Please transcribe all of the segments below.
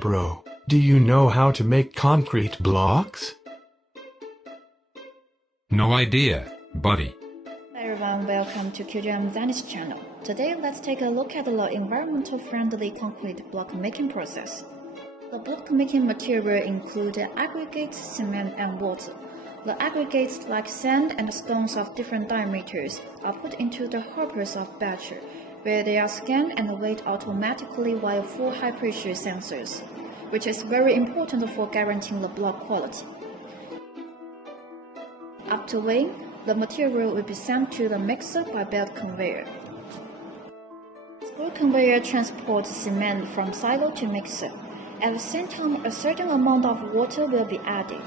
Bro, do you know how to make concrete blocks? No idea, buddy. Hi everyone, welcome to QGM Zenith channel. Today let's take a look at the environmental friendly concrete block making process. The block making material include aggregates, cement and water. The aggregates like sand and stones of different diameters are put into the hoppers of batcher, where they are scanned and weighed automatically via 4 high pressure sensors, which is very important for guaranteeing the block quality. After weighing, the material will be sent to the mixer by belt conveyor. Screw conveyor transports cement from silo to mixer. At the same time, a certain amount of water will be added.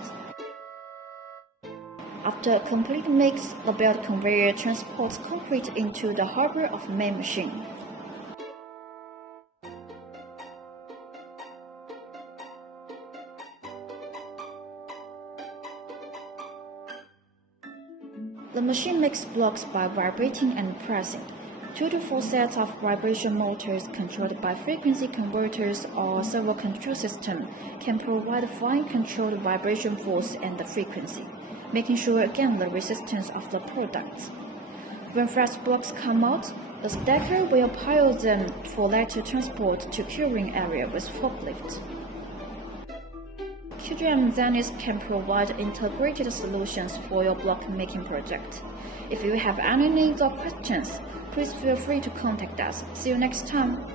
After a complete mix, the belt conveyor transports concrete into the hopper of main machine. The machine makes blocks by vibrating and pressing. 2 to 4 sets of vibration motors controlled by frequency converters or servo control system can provide fine controlled vibration force and the frequency, making sure again the resistance of the products. When fresh blocks come out, the stacker will pile them for later transport to curing area with forklift. QGM Zenith can provide integrated solutions for your block making project. If you have any needs or questions, please feel free to contact us. See you next time.